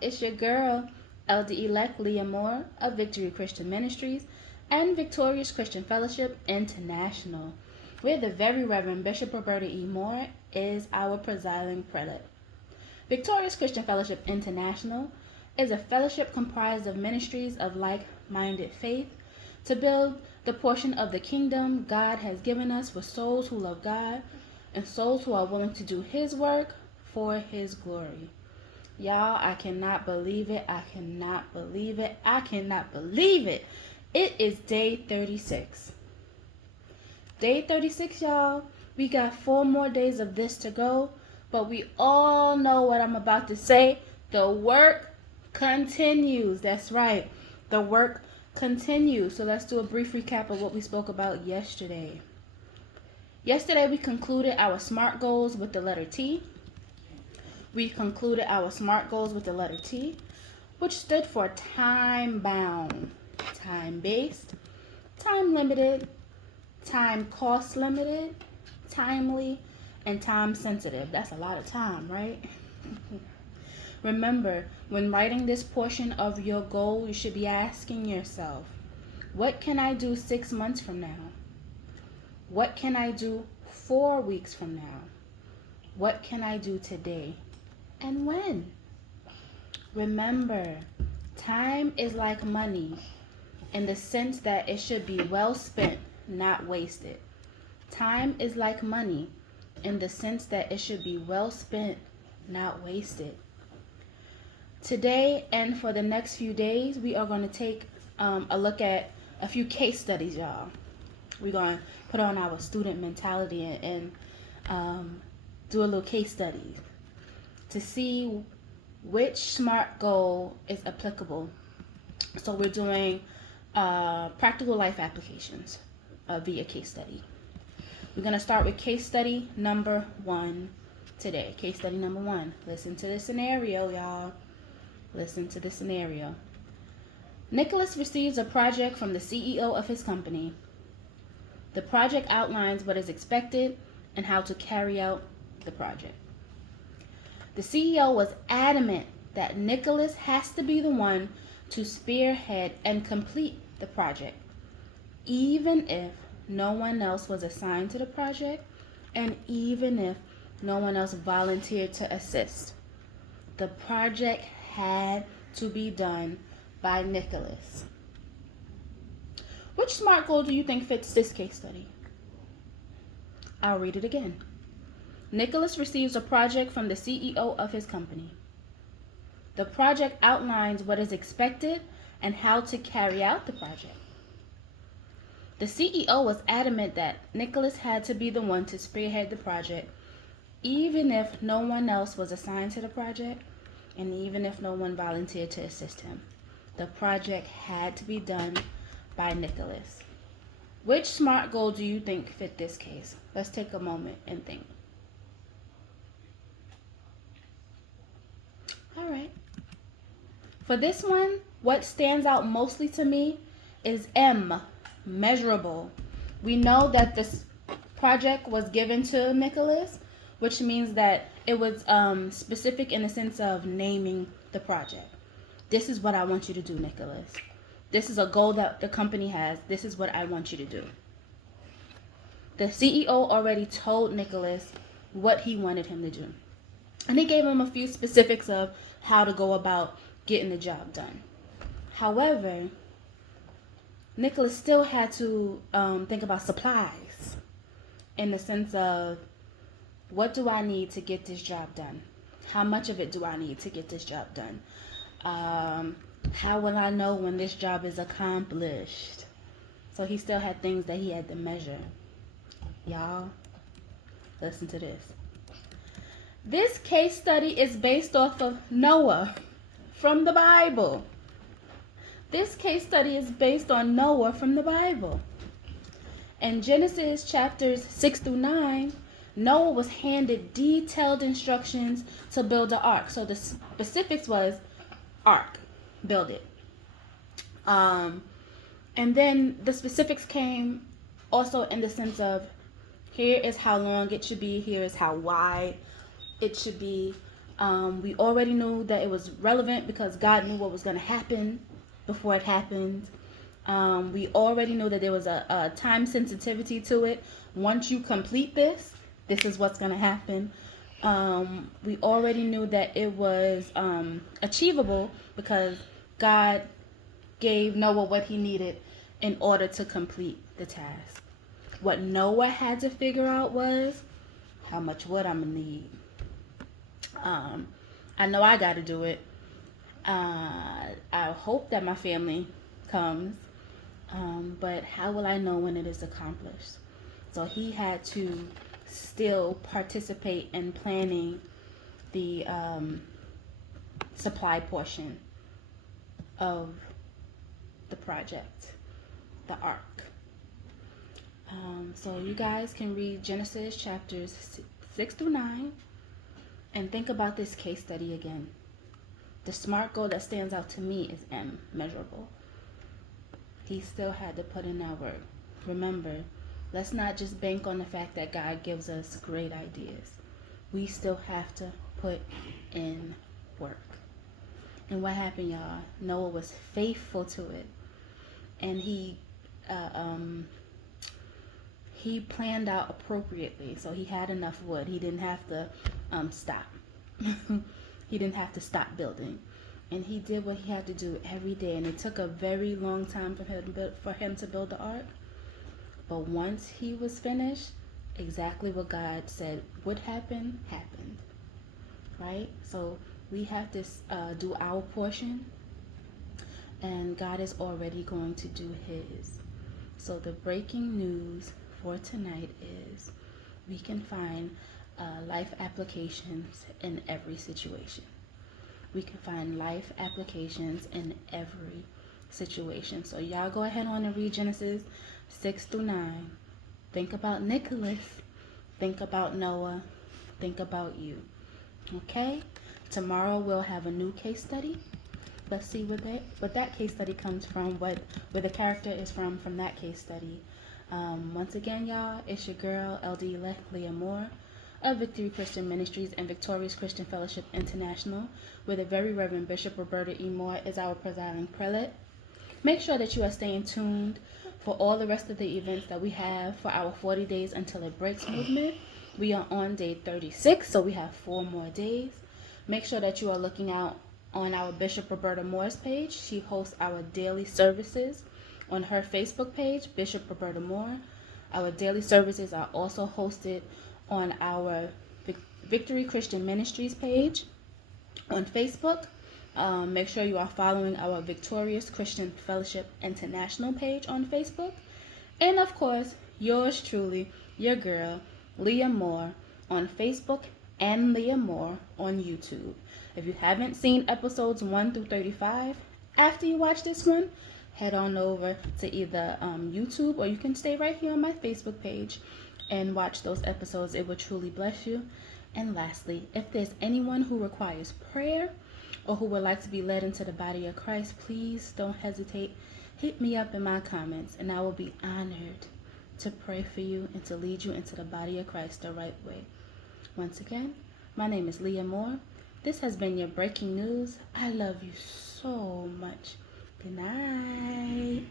It's your girl, Elder-Elect Leah Moore of Victory Christian Ministries and Victorious Christian Fellowship International, where the Very Reverend Bishop Roberta Moore is our presiding prelate. Victorious Christian Fellowship International is a fellowship comprised of ministries of like-minded faith to build the portion of the kingdom God has given us for souls who love God and souls who are willing to do His work for His glory. Y'all, I cannot believe it. I cannot believe it. I cannot believe it. It is day 36. Day 36, y'all. We got 4 more days of this to go, but we all know what I'm about to say. The work continues. That's right. The work continues. So let's do a brief recap of what we spoke about yesterday. Yesterday, we concluded our SMART goals with the letter T. We concluded our SMART goals with the letter T, which stood for time-bound, time-based, time-limited, time-cost-limited, timely, and time-sensitive. That's a lot of time, right? Remember, when writing this portion of your goal, you should be asking yourself, what can I do 6 months from now? What can I do 4 weeks from now? What can I do today? And when? Remember, time is like money in the sense that it should be well spent, not wasted. Time is like money in the sense that it should be well spent, not wasted. Today and for the next few days, we are going to take a look at a few case studies, y'all. We're going to put on our student mentality and do a little case study to see which SMART goal is applicable. So we're doing practical life applications via case study. We're going to start with case study number 1 today. Case study number 1. Listen to the scenario, y'all. Listen to the scenario. Nicholas receives a project from the CEO of his company. The project outlines what is expected and how to carry out the project. The CEO was adamant that Nicholas has to be the one to spearhead and complete the project, even if no one else was assigned to the project and even if no one else volunteered to assist. The project had to be done by Nicholas. Which SMART goal do you think fits this case study? I'll read it again. Nicholas receives a project from the CEO of his company. The project outlines what is expected and how to carry out the project. The CEO was adamant that Nicholas had to be the one to spearhead the project, even if no one else was assigned to the project and even if no one volunteered to assist him. The project had to be done by Nicholas. Which SMART goal do you think fit this case? Let's take a moment and think. All right. For this one, what stands out mostly to me is M, measurable. We know that this project was given to Nicholas, which means that it was specific in the sense of naming the project. This is what I want you to do, Nicholas. This is a goal that the company has. This is what I want you to do. The CEO already told Nicholas what he wanted him to do. And he gave him a few specifics of how to go about getting the job done. However, Nicholas still had to think about supplies in the sense of, what do I need to get this job done? How much of it do I need to get this job done? How will I know when this job is accomplished? So he still had things that he had to measure. Y'all, listen to this. This case study is based off of Noah from the Bible. This case study is based on Noah from the Bible. In Genesis chapters 6 through 9, Noah was handed detailed instructions to build an ark. So the specifics was ark, build it. And then the specifics came also in the sense of, here is how long it should be, here is how wide it should be, We already knew that it was relevant because God knew what was going to happen before it happened. We already knew that there was a time sensitivity to it. Once you complete this, this is what's going to happen. We already knew that it was achievable because God gave Noah what he needed in order to complete the task. What Noah had to figure out was how much wood I'm going to need. I know I got to do it. I hope that my family comes, but how will I know when it is accomplished? So he had to still participate in planning the supply portion of the project, the ark. So you guys can read Genesis chapters 6 through 9 and think about this case study again. The SMART goal that stands out to me is M, measurable. He still had to put in that work. Remember, let's not just bank on the fact that God gives us great ideas. We still have to put in work. And what happened, y'all? Noah was faithful to it. And he planned out appropriately. So he had enough wood. He didn't have to stop. He didn't have to stop building. And he did what he had to do every day. And it took a very long time for him to build the ark. But once he was finished, exactly what God said would happen, happened. Right? So we have to do our portion. And God is already going to do his. So the breaking news for tonight is we can find life applications in every situation. We can find life applications in every situation. So y'all go ahead on and read Genesis 6 through 9. Think about Nicholas. Think about Noah. Think about you. Okay? Tomorrow we'll have a new case study. Let's see what that case study comes from, where the character is from that case study. Once again, y'all, it's your girl, Elder-Elect Leah Moore of Victory Christian Ministries and Victorious Christian Fellowship International, where the Very Reverend Bishop Roberta E. Moore is our presiding prelate. Make sure that you are staying tuned for all the rest of the events that we have for our 40 Days Until It Breaks movement. We are on day 36, so we have 4 more days. Make sure that you are looking out on our Bishop Roberta Moore's page. She hosts our daily services on her Facebook page, Bishop Roberta Moore. Our daily services are also hosted on our Victory Christian Ministries page on Facebook. Make sure you are following our Victorious Christian Fellowship International page on Facebook. And of course, yours truly, your girl, Leah Moore, on Facebook and Leah Moore on YouTube. If you haven't seen episodes 1 through 35, after you watch this one, head on over to either YouTube, or you can stay right here on my Facebook page and watch those episodes. It will truly bless you. And lastly, if there's anyone who requires prayer or who would like to be led into the body of Christ, please don't hesitate. Hit me up in my comments, and I will be honored to pray for you and to lead you into the body of Christ the right way. Once again, my name is Leah Moore. This has been your breaking news. I love you so much. Good night.